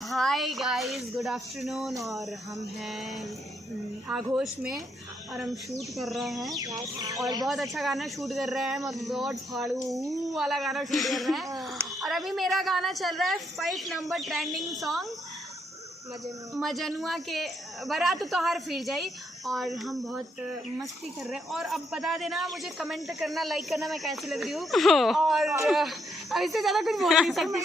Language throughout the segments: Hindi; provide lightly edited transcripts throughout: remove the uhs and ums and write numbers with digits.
Hi guys, good afternoon. और हम हैं आघोष में और हम शूट कर रहे हैं और बहुत अच्छा गाना शूट कर रहे हैं। मतलब फाड़ू वाला गाना शूट कर रहे हैं। और अभी मेरा गाना चल रहा है 5 नंबर ट्रेंडिंग सॉन्ग मजनुआ के बारात तोहार फिर जाई। और हम बहुत मस्ती कर रहे हैं। और अब बता देना, मुझे कमेंट करना, लाइक करना मैं कैसी लग रही हूँ। और अब इससे ज़्यादा कुछ बोल नहीं सकती।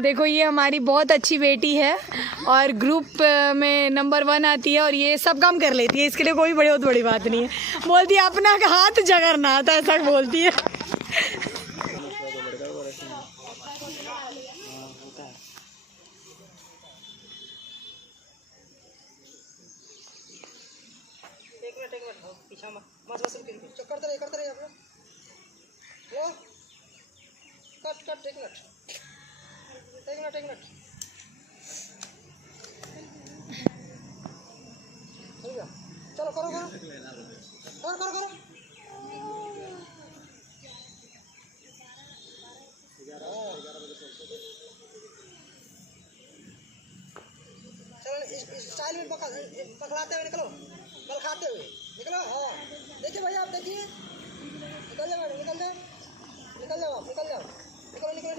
देखो, ये हमारी बहुत अच्छी बेटी है और ग्रुप में नंबर 1 आती है और ये सब काम कर लेती है। इसके लिए कोई बहुत बड़ी बात नहीं है। बोलती है अपना हाथ जगरना आता, ऐसा बोलती है। पीछा मत करते रहिए आप लोग। कट एक मिनट चलो करो चलो इस स्टाइल में पकड़ाते हुए निकलो, बल खाते हुए निकलो। हाँ देखिए भैया, आप देखिए, निकल जाओ, निकल जाओ, निकल जाओ, निकल जाओ, निकलो।